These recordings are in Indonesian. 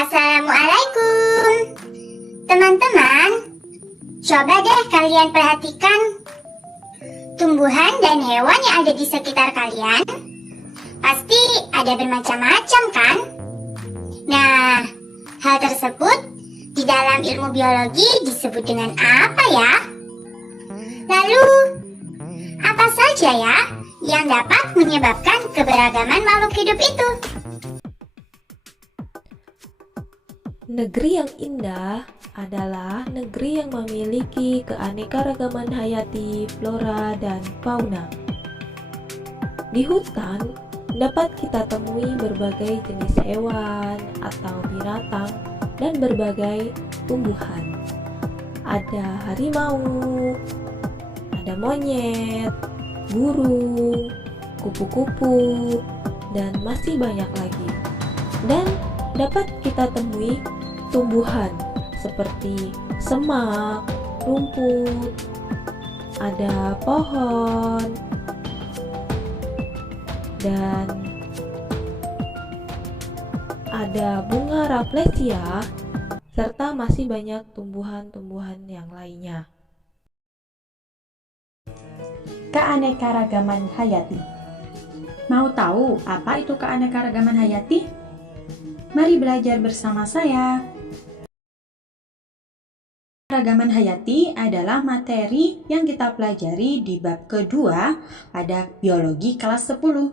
Assalamualaikum. Teman-teman, coba deh kalian perhatikan tumbuhan dan hewan yang ada di sekitar kalian. Pasti ada bermacam-macam kan? Nah, hal tersebut di dalam ilmu biologi disebut dengan apa ya? Lalu, apa saja ya yang dapat menyebabkan keberagaman makhluk hidup itu? Negeri yang indah adalah negeri yang memiliki keanekaragaman hayati, flora, dan fauna. Di hutan dapat kita temui berbagai jenis hewan atau binatang dan berbagai tumbuhan. Ada harimau, ada monyet, burung, kupu-kupu, dan masih banyak lagi. Dan dapat kita temui tumbuhan seperti semak, rumput, ada pohon, dan ada bunga rafflesia, serta masih banyak tumbuhan-tumbuhan yang lainnya. Keanekaragaman hayati. Mau tahu apa itu keanekaragaman hayati? Mari belajar bersama saya. Keanekaragaman hayati adalah materi yang kita pelajari di bab kedua pada biologi kelas 10.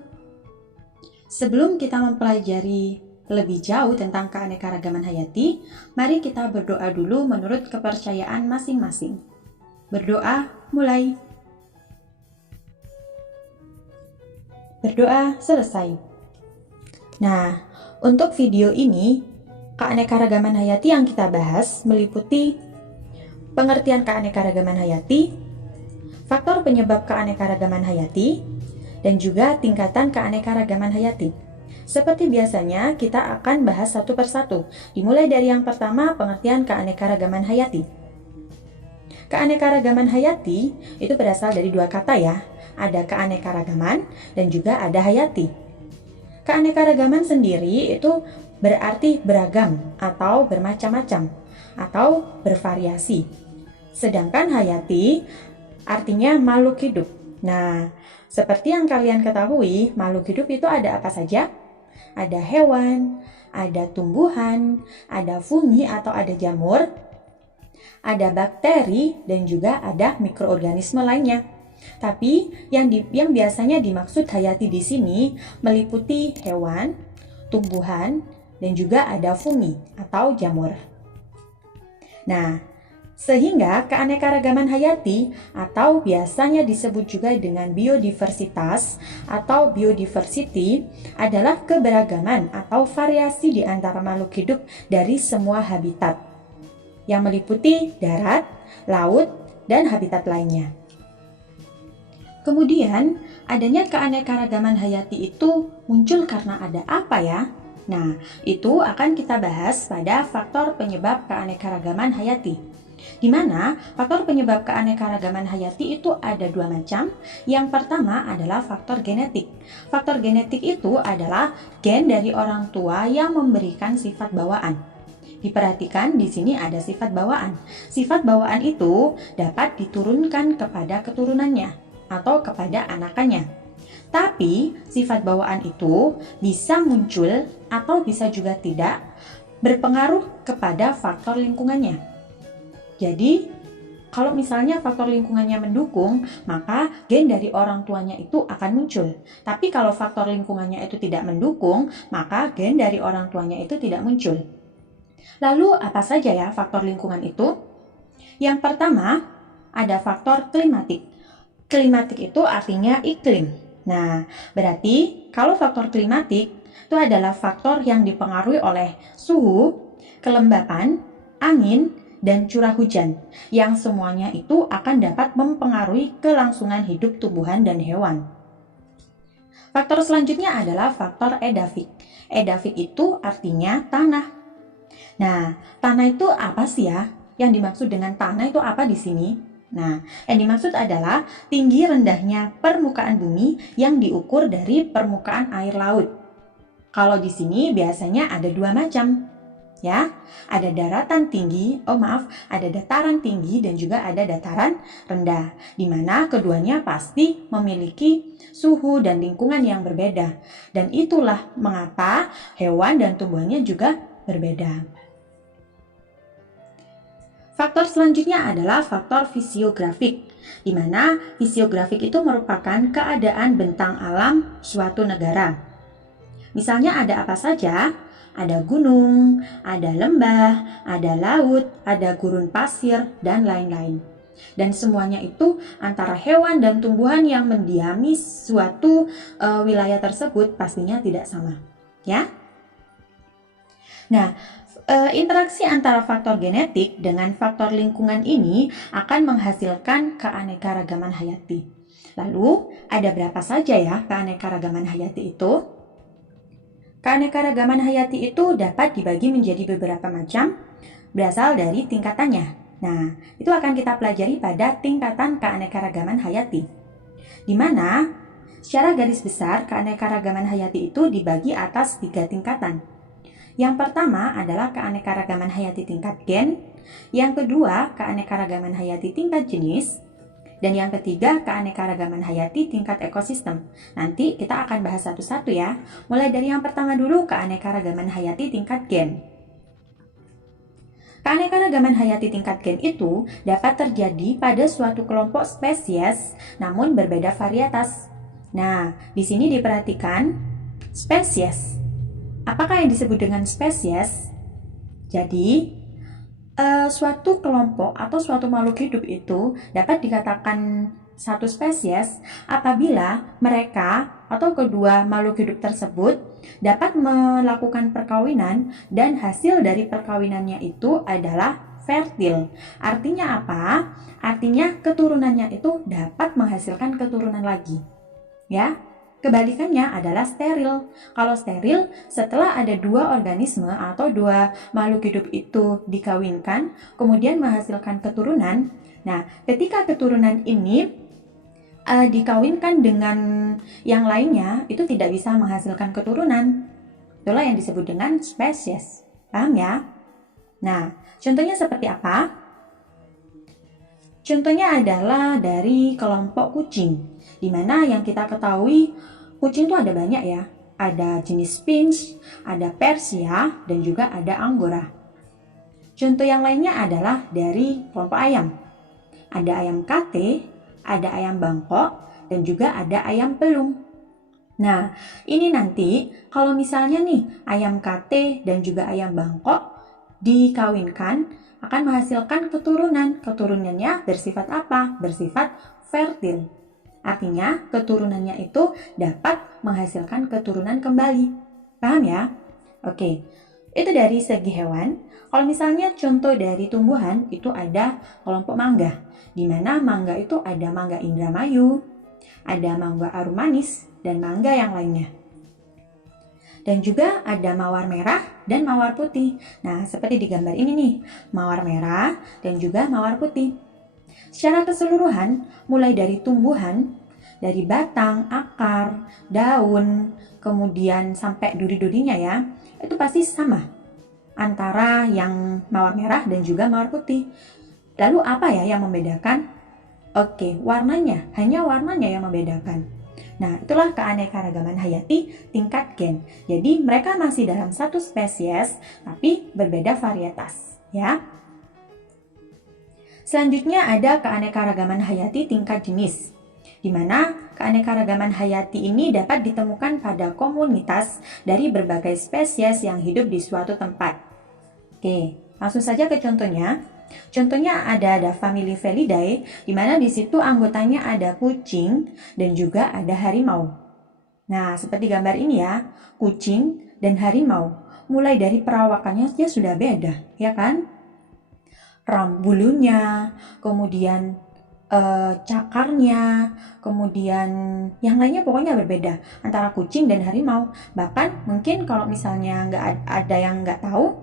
Sebelum kita mempelajari lebih jauh tentang keanekaragaman hayati, mari kita berdoa dulu menurut kepercayaan masing-masing. Berdoa mulai. Berdoa selesai. Nah, untuk video ini, keanekaragaman hayati yang kita bahas meliputi pengertian keanekaragaman hayati, faktor penyebab keanekaragaman hayati, dan juga tingkatan keanekaragaman hayati. Seperti biasanya, kita akan bahas satu persatu, dimulai dari yang pertama, pengertian keanekaragaman hayati. Keanekaragaman hayati itu berasal dari dua kata ya, ada keanekaragaman dan juga ada hayati. Keanekaragaman sendiri itu berarti beragam atau bermacam-macam atau bervariasi. Sedangkan hayati artinya makhluk hidup. Nah, seperti yang kalian ketahui, makhluk hidup itu ada apa saja? Ada hewan, ada tumbuhan, ada fungi atau ada jamur, ada bakteri, dan juga ada mikroorganisme lainnya. Tapi yang biasanya dimaksud hayati di sini meliputi hewan, tumbuhan, dan juga ada fungi atau jamur. Nah, sehingga keanekaragaman hayati atau biasanya disebut juga dengan biodiversitas atau biodiversity adalah keberagaman atau variasi di antara makhluk hidup dari semua habitat yang meliputi darat, laut, dan habitat lainnya. Kemudian, adanya keanekaragaman hayati itu muncul karena ada apa ya? Nah, itu akan kita bahas pada faktor penyebab keanekaragaman hayati. Di mana faktor penyebab keanekaragaman hayati itu ada dua macam. Yang pertama adalah faktor genetik. Faktor genetik itu adalah gen dari orang tua yang memberikan sifat bawaan. Diperhatikan di sini ada sifat bawaan. Sifat bawaan itu dapat diturunkan kepada keturunannya atau kepada anakannya. Tapi sifat bawaan itu bisa muncul atau bisa juga tidak berpengaruh kepada faktor lingkungannya. Jadi, kalau misalnya faktor lingkungannya mendukung, maka gen dari orang tuanya itu akan muncul. Tapi kalau faktor lingkungannya itu tidak mendukung, maka gen dari orang tuanya itu tidak muncul. Lalu apa saja ya faktor lingkungan itu? Yang pertama, ada faktor klimatik. Klimatik itu artinya iklim. Nah, berarti kalau faktor klimatik itu adalah faktor yang dipengaruhi oleh suhu, kelembapan, angin, dan curah hujan, yang semuanya itu akan dapat mempengaruhi kelangsungan hidup tumbuhan dan hewan. Faktor selanjutnya adalah faktor edafik. Edafik itu artinya tanah. Nah, tanah itu apa sih ya? Yang dimaksud dengan tanah itu apa di sini? Nah, yang dimaksud adalah tinggi rendahnya permukaan bumi yang diukur dari permukaan air laut. Kalau di sini biasanya ada dua macam. ya. Ada daratan tinggi, ada dataran tinggi dan juga ada dataran rendah, di mana keduanya pasti memiliki suhu dan lingkungan yang berbeda. Dan itulah mengapa hewan dan tumbuhannya juga berbeda. Faktor selanjutnya adalah faktor fisiografik, di mana fisiografik itu merupakan keadaan bentang alam suatu negara. Misalnya ada apa saja? Ada gunung, ada lembah, ada laut, ada gurun pasir, dan lain-lain. Dan semuanya itu antara hewan dan tumbuhan yang mendiami suatu wilayah tersebut pastinya tidak sama, ya. Nah, interaksi antara faktor genetik dengan faktor lingkungan ini akan menghasilkan keanekaragaman hayati. Lalu, ada berapa saja ya keanekaragaman hayati itu? Keanekaragaman hayati itu dapat dibagi menjadi beberapa macam, berasal dari tingkatannya. Nah, itu akan kita pelajari pada tingkatan keanekaragaman hayati, di mana secara garis besar keanekaragaman hayati itu dibagi atas 3 tingkatan. Yang pertama adalah keanekaragaman hayati tingkat gen, yang kedua keanekaragaman hayati tingkat jenis, dan yang ketiga keanekaragaman hayati tingkat ekosistem. Nanti kita akan bahas satu-satu ya. Mulai dari yang pertama dulu, keanekaragaman hayati tingkat gen. Keanekaragaman hayati tingkat gen itu dapat terjadi pada suatu kelompok spesies namun berbeda varietas. Nah, di sini diperhatikan spesies. Apakah yang disebut dengan spesies? Jadi, suatu kelompok atau suatu makhluk hidup itu dapat dikatakan satu spesies apabila mereka atau kedua makhluk hidup tersebut dapat melakukan perkawinan dan hasil dari perkawinannya itu adalah fertil. Artinya apa? Artinya keturunannya itu dapat menghasilkan keturunan lagi. Ya. Kebalikannya adalah steril. Kalau steril, setelah ada 2 organisme atau 2 makhluk hidup itu dikawinkan, kemudian menghasilkan keturunan. Nah, ketika keturunan ini dikawinkan dengan yang lainnya, itu tidak bisa menghasilkan keturunan. Itulah yang disebut dengan spesies. Paham ya? Nah, contohnya seperti apa? Contohnya adalah dari kelompok kucing, di mana yang kita ketahui kucing itu ada banyak ya. Ada jenis Sphinx, ada Persia, dan juga ada Angora. Contoh yang lainnya adalah dari kelompok ayam. Ada ayam kate, ada ayam Bangkok, dan juga ada ayam pelung. Nah, ini nanti kalau misalnya nih ayam kate dan juga ayam Bangkok dikawinkan, akan menghasilkan keturunan. Keturunannya bersifat apa? Bersifat fertil. Artinya keturunannya itu dapat menghasilkan keturunan kembali. Paham ya? Oke, itu dari segi hewan. Kalau misalnya contoh dari tumbuhan itu ada kelompok mangga, di mana mangga itu ada mangga Indramayu, ada mangga arum manis, dan mangga yang lainnya. Dan juga ada mawar merah dan mawar putih. Nah, seperti di gambar ini nih, mawar merah dan juga mawar putih. Secara keseluruhan, mulai dari tumbuhan, dari batang, akar, daun, kemudian sampai duri-durinya ya, itu pasti sama antara yang mawar merah dan juga mawar putih. Lalu apa ya yang membedakan? Oke, warnanya, hanya warnanya yang membedakan. Nah, itulah keanekaragaman hayati tingkat gen. Jadi, mereka masih dalam satu spesies, tapi berbeda varietas, ya. Selanjutnya ada keanekaragaman hayati tingkat jenis, di mana keanekaragaman hayati ini dapat ditemukan pada komunitas dari berbagai spesies yang hidup di suatu tempat. Oke, langsung saja ke contohnya. Contohnya ada famili Felidae, di mana di situ anggotanya ada kucing dan juga ada harimau. Nah, seperti gambar ini ya, kucing dan harimau. Mulai dari perawakannya dia sudah beda, ya kan? Bulunya, kemudian cakarnya, kemudian yang lainnya pokoknya berbeda antara kucing dan harimau. Bahkan mungkin kalau misalnya ada yang nggak tahu,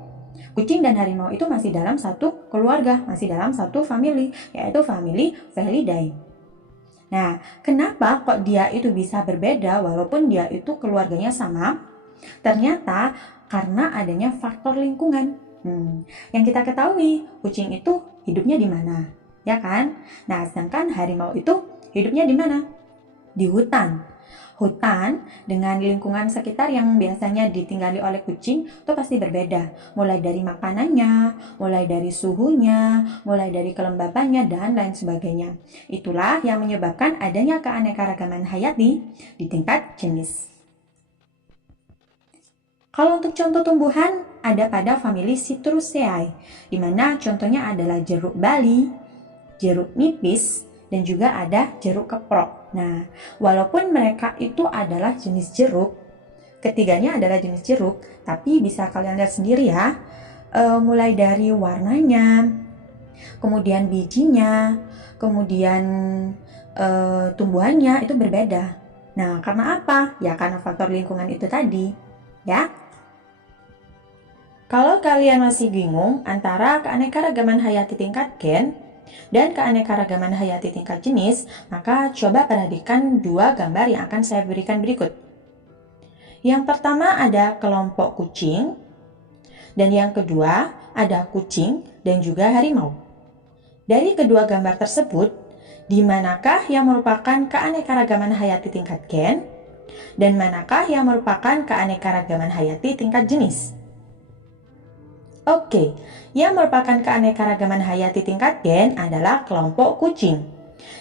kucing dan harimau itu masih dalam satu keluarga, masih dalam satu famili, yaitu famili Felidae. Nah, kenapa kok dia itu bisa berbeda walaupun dia itu keluarganya sama? Ternyata karena adanya faktor lingkungan. Yang kita ketahui, kucing itu hidupnya di mana? Ya kan? Nah, sedangkan harimau itu hidupnya di mana? Di hutan. Hutan dengan lingkungan sekitar yang biasanya ditinggali oleh kucing itu pasti berbeda. Mulai dari makanannya, mulai dari suhunya, mulai dari kelembabannya, dan lain sebagainya. Itulah yang menyebabkan adanya keanekaragaman hayati di tingkat jenis. Kalau untuk contoh tumbuhan, ada pada famili Citruceae, di mana contohnya adalah jeruk bali, jeruk nipis, dan juga ada jeruk keprok. Nah, walaupun mereka itu adalah jenis jeruk, ketiganya adalah jenis jeruk, tapi bisa kalian lihat sendiri ya, mulai dari warnanya, kemudian bijinya, kemudian tumbuhannya itu berbeda. Nah, karena apa? Ya karena faktor lingkungan itu tadi, ya. Kalau kalian masih bingung antara keanekaragaman hayati tingkat gen dan keanekaragaman hayati tingkat jenis, maka coba perhatikan dua gambar yang akan saya berikan berikut. Yang pertama ada kelompok kucing, dan yang kedua ada kucing dan juga harimau. Dari kedua gambar tersebut, di manakah yang merupakan keanekaragaman hayati tingkat gen, dan manakah yang merupakan keanekaragaman hayati tingkat jenis? Oke, yang merupakan keanekaragaman hayati tingkat gen adalah kelompok kucing.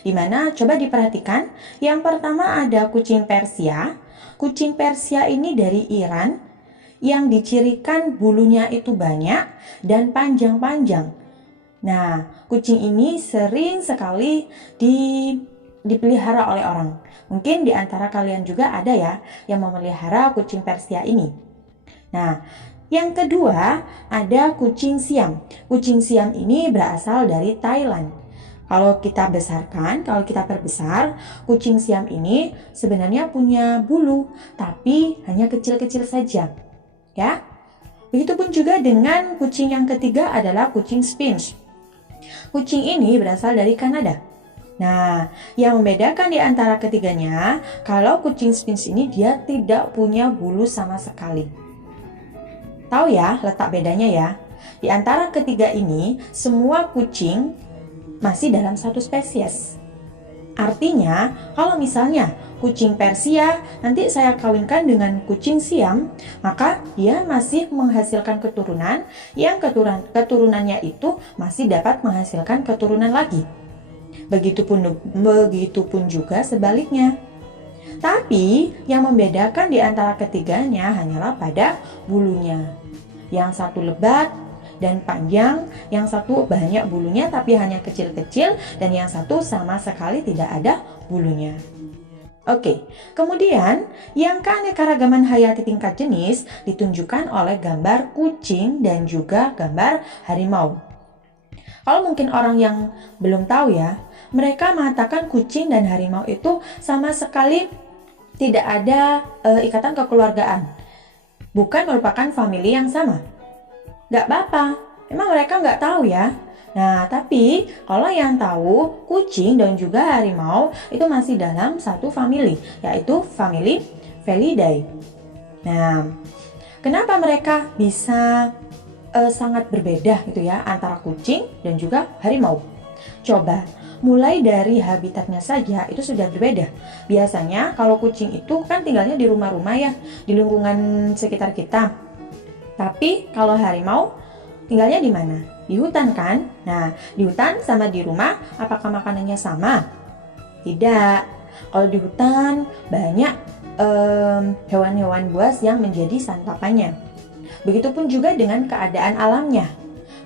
Di mana coba diperhatikan, yang pertama ada kucing Persia. Kucing Persia ini dari Iran yang dicirikan bulunya itu banyak dan panjang-panjang. Nah, kucing ini sering sekali dipelihara oleh orang. Mungkin di antara kalian juga ada ya yang memelihara kucing Persia ini. Nah, yang kedua, ada kucing Siam. Kucing Siam ini berasal dari Thailand. Kalau kita besarkan, kalau kita perbesar, kucing Siam ini sebenarnya punya bulu, tapi hanya kecil-kecil saja. Ya. Begitupun juga dengan kucing yang ketiga adalah kucing Sphinx. Kucing ini berasal dari Kanada. Nah, yang membedakan di antara ketiganya, kalau kucing Sphinx ini dia tidak punya bulu sama sekali. Tahu ya letak bedanya ya? Di antara ketiga ini, semua kucing masih dalam satu spesies. Artinya, kalau misalnya kucing Persia nanti saya kawinkan dengan kucing Siam, maka dia masih menghasilkan keturunan yang keturunannya itu masih dapat menghasilkan keturunan lagi. Begitupun juga sebaliknya. Tapi yang membedakan di antara ketiganya hanyalah pada bulunya. Yang satu lebat dan panjang, yang satu banyak bulunya tapi hanya kecil-kecil, dan yang satu sama sekali tidak ada bulunya. Oke, kemudian yang keanekaragaman hayati tingkat jenis ditunjukkan oleh gambar kucing dan juga gambar harimau. Kalau mungkin orang yang belum tahu ya, mereka mengatakan kucing dan harimau itu sama sekali tidak ada ikatan kekeluargaan. Bukan merupakan famili yang sama. Gak apa-apa, emang mereka gak tahu ya. Nah, tapi kalau yang tahu, kucing dan juga harimau itu masih dalam satu famili, yaitu famili Felidae. Nah, kenapa mereka bisa sangat berbeda gitu ya antara kucing dan juga harimau? Coba, mulai dari habitatnya saja itu sudah berbeda. Biasanya kalau kucing itu kan tinggalnya di rumah-rumah ya, di lingkungan sekitar kita. Tapi kalau harimau tinggalnya di mana? Di hutan kan? Nah, di hutan sama di rumah, apakah makanannya sama? Tidak. Kalau di hutan banyak hewan-hewan buas yang menjadi santapannya. Begitupun juga dengan keadaan alamnya.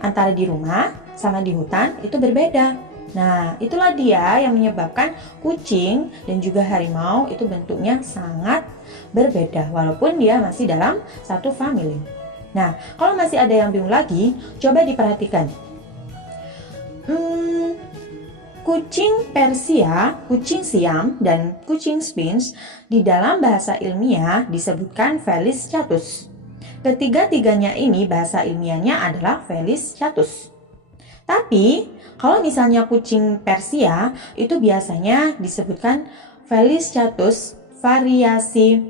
Antara di rumah sama di hutan itu berbeda. Nah, itulah dia yang menyebabkan kucing dan juga harimau itu bentuknya sangat berbeda walaupun dia masih dalam satu famili. Nah, kalau masih ada yang bingung lagi, coba diperhatikan. Kucing Persia, kucing Siam, dan kucing Sphinx di dalam bahasa ilmiah disebutkan Felis catus. Ketiga-tiganya ini bahasa ilmiahnya adalah Felis catus. Tapi, kalau misalnya kucing Persia itu biasanya disebutkan Felis catus variasi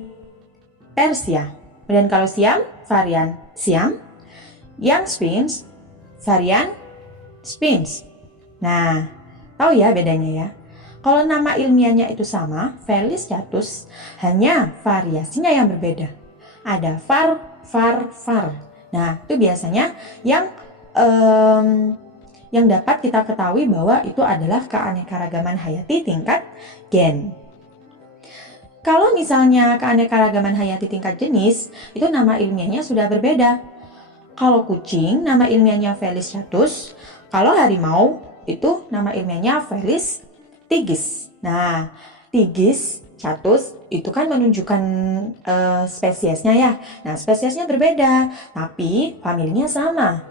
Persia. Dan kalau Siam, varian Siam. young sphinx, varian sphinx. Nah, tahu ya bedanya ya? Kalau nama ilmiahnya itu sama, Felis catus, hanya variasinya yang berbeda. Ada var, var. Nah, itu biasanya yang dapat kita ketahui bahwa itu adalah keanekaragaman hayati tingkat gen. Kalau misalnya keanekaragaman hayati tingkat jenis, itu nama ilmiahnya sudah berbeda. Kalau kucing, nama ilmiahnya Felis catus. Kalau harimau, itu nama ilmiahnya Felis tigis. Nah, tigis catus itu kan menunjukkan spesiesnya ya. Nah, spesiesnya berbeda, tapi familinya sama,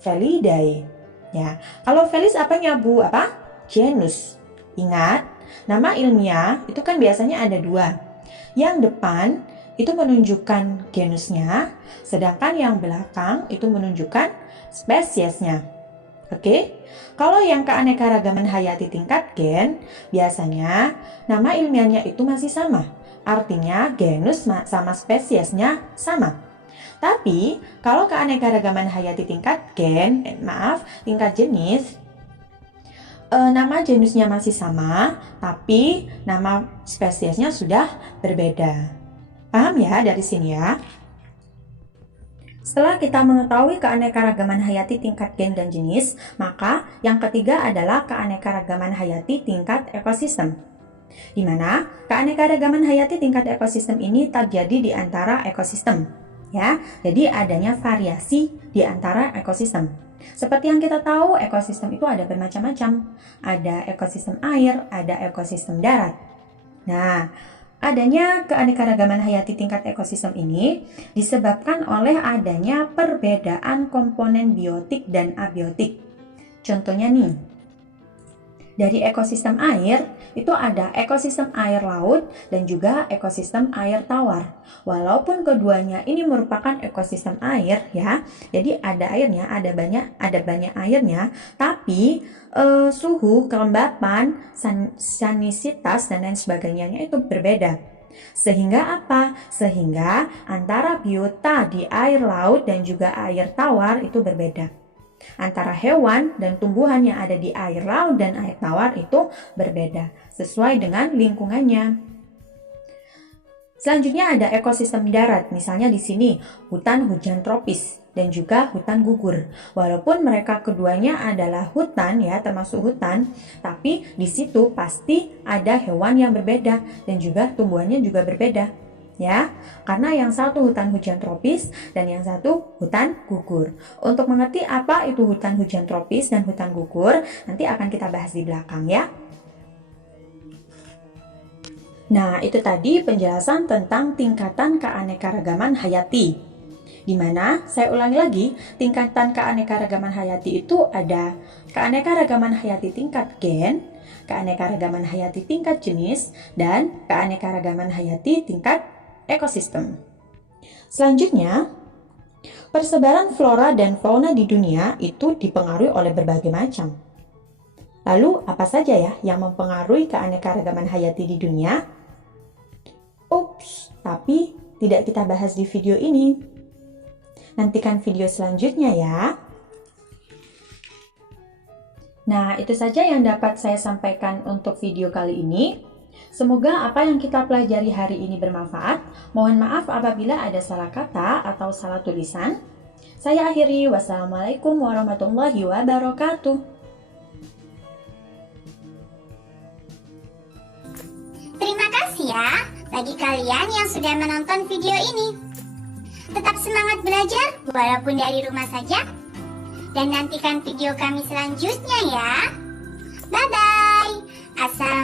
Felidae. Ya, kalau Felis apanya Bu? Apa? Genus. Ingat, nama ilmiah itu kan biasanya ada dua. Yang depan itu menunjukkan genusnya, sedangkan yang belakang itu menunjukkan spesiesnya. Oke, kalau yang keanekaragaman hayati tingkat gen, biasanya nama ilmiahnya itu masih sama. Artinya genus sama spesiesnya sama. Tapi kalau keanekaragaman hayati tingkat gen, tingkat jenis, nama genusnya masih sama, tapi nama spesiesnya sudah berbeda. Paham ya dari sini ya? Setelah kita mengetahui keanekaragaman hayati tingkat gen dan jenis, maka yang ketiga adalah keanekaragaman hayati tingkat ekosistem. Di mana keanekaragaman hayati tingkat ekosistem ini terjadi di antara ekosistem. Ya, jadi adanya variasi di antara ekosistem. Seperti yang kita tahu, ekosistem itu ada bermacam-macam. Ada ekosistem air, ada ekosistem darat. Nah, adanya keanekaragaman hayati tingkat ekosistem ini disebabkan oleh adanya perbedaan komponen biotik dan abiotik. Contohnya nih, dari ekosistem air itu ada ekosistem air laut dan juga ekosistem air tawar. Walaupun keduanya ini merupakan ekosistem air ya, jadi ada airnya, ada banyak airnya, tapi suhu, kelembapan, sanisitas dan lain sebagainya itu berbeda. Sehingga apa? Sehingga antara biota di air laut dan juga air tawar itu berbeda. Antara hewan dan tumbuhan yang ada di air laut dan air tawar itu berbeda sesuai dengan lingkungannya. Selanjutnya ada ekosistem darat, misalnya di sini hutan hujan tropis dan juga hutan gugur. Walaupun mereka keduanya adalah hutan ya, termasuk hutan, tapi di situ pasti ada hewan yang berbeda dan juga tumbuhannya juga berbeda. Ya, karena yang satu hutan hujan tropis dan yang satu hutan gugur. Untuk mengerti apa itu hutan hujan tropis dan hutan gugur, nanti akan kita bahas di belakang ya. Nah, itu tadi penjelasan tentang tingkatan keanekaragaman hayati. Di mana, saya ulangi lagi, tingkatan keanekaragaman hayati itu ada keanekaragaman hayati tingkat gen, keanekaragaman hayati tingkat jenis, dan keanekaragaman hayati tingkat ekosistem. Selanjutnya, persebaran flora dan fauna di dunia itu dipengaruhi oleh berbagai macam. Lalu, apa saja ya yang mempengaruhi keanekaragaman hayati di dunia? Ups, tapi tidak kita bahas di video ini. Nantikan video selanjutnya ya. Nah, itu saja yang dapat saya sampaikan untuk video kali ini. Semoga apa yang kita pelajari hari ini bermanfaat. Mohon maaf apabila ada salah kata atau salah tulisan. Saya akhiri. Wassalamualaikum warahmatullahi wabarakatuh. Terima kasih ya bagi kalian yang sudah menonton video ini. Tetap semangat belajar walaupun dari rumah saja. Dan nantikan video kami selanjutnya ya. Bye-bye. Assalamualaikum.